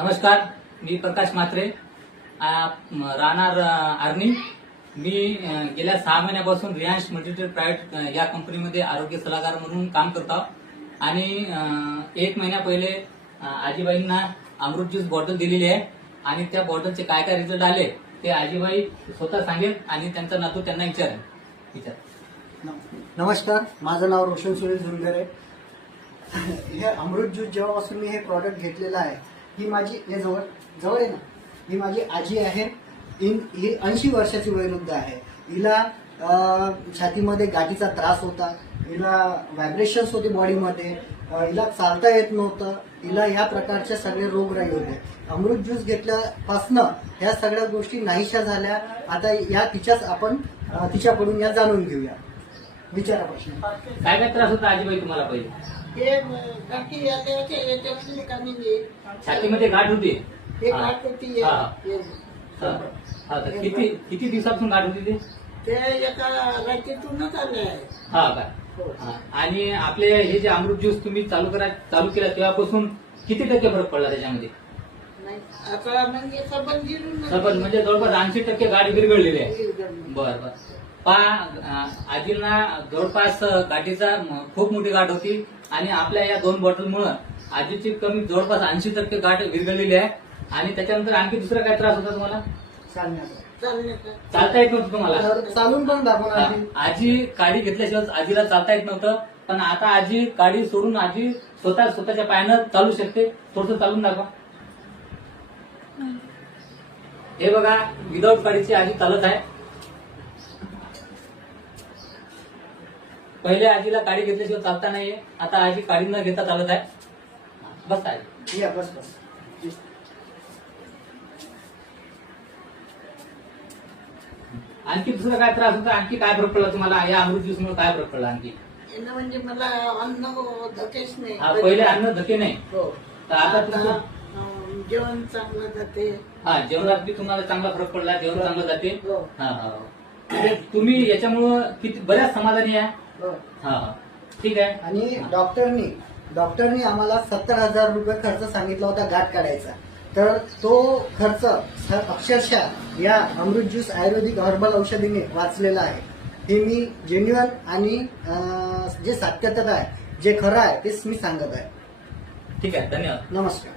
नमस्कार, मी प्रकाश म्हात्रे, राहणार आर्नी। मी गेल्या 6 महिन्यापासून रियांश मल्टीट्रेड प्रायव्हेट या कंपनीमध्ये आरोग्य सल्लागार म्हणून काम करतो आणि 1 महिना पहिले आजीबाईंना अमृत ज्यूस बॉटल दिलेली आहे आणि त्या बॉटलचे काय काय रिझल्ट आले ते आजीबाई स्वतः सांगेल आणि त्यांचा नातू त्यांना विचार। नमस्कार, माझं नाव रोशन सुनील झुंगरे। हे अमृत ज्यूस जेव्हापासून मी हे प्रॉडक्ट घेतलेलं आहे, ही माझी हे जवळ आहे ना, ही माझी आजी आहे। ही 80 वर्षाची वयोवृद्ध आहे। हिला छातीमध्ये गाठीचा त्रास होता, हिला व्हायब्रेशन्स होते बॉडीमध्ये, हिला चालता येत नव्हतं, हिला या प्रकारचे सगळे रोगराई होते। अमृत ज्यूस घेतल्यापासनं ह्या सगळ्या गोष्टी नाहीशा झाल्या। आता या आपण तिच्याकडून या जाणून घेऊया। विचारा प्रश्न। काय काय त्रास होता आजीबाई तुम्हाला पहिले? हे गाठी याच्यामध्ये कमी छातीमध्ये गाठ होती? हे गाठ होती हा, तर किती दिवसापासून गाठ होती ते एका रात्रीतूनच आले आहे। हा का? आणि आपले हे जे अमृत ज्यूस तुम्ही चालू केला तेव्हापासून किती टक्के फरक पडला त्याच्यामध्ये? आता म्हणजे सबंध म्हणजे जवळपास 80% गाठ विरघळलेली आहे। बरं आजींना जवळपास गाठीचा खूप मोठी गाठ होती आणि आपल्या या 2 बॉटलमुळे आजीची कमी जवळपास 80% गाठ विरघळलेली आहे। आणि त्याच्यानंतर आणखी दुसरा काय त्रास होता तुम्हाला? चालता येत नव्हतं तुम्हाला? चालून पण दाखवा। आजी काडी घेतल्याशिवाय आजीला चालता येत नव्हतं, पण आता आजी काडी सोडून आजी स्वतःच्या पायानं चालू शकते। थोडस चालून दाखवा। हे बघा, विदाऊट काडीची आजी चालत आहे। पहिले आजीला काडी घेतल्याशिवाय चालता नाहीये, आता आजी काडी न घेता चालत आहे। बस आहे बस। आणखी दुसरा काय त्रास होता? आणखी काय फरक पडला तुम्हाला या अमृत ज्यूस मुळे? काय फरक पडला आणखी? म्हणजे मला अन्न धकेच नाही। पहिले अन्न धके नाही, तर आता तुमचं जेवण चांगलं जाते। जेवणात बी तुम्हाला चांगला फरक पडला, जेवण चांगलं जाते। म्हणजे तुम्ही याच्यामुळं किती बऱ्याच समाधानी आहे। ठीक आहे। आणि डॉक्टरनी आम्हाला 70,000 रुपये खर्च सांगितला होता गाठ काढायचा, तर तो खर्च अक्षरशः या अमृत ज्यूस आयुर्वेदिक हर्बल औषधीने वाचलेला आहे। हे मी जेन्युअन आणि जे सत्यता आहे, जे खरं आहे तेच मी सांगत आहे। ठीक आहे, धन्यवाद। नमस्कार।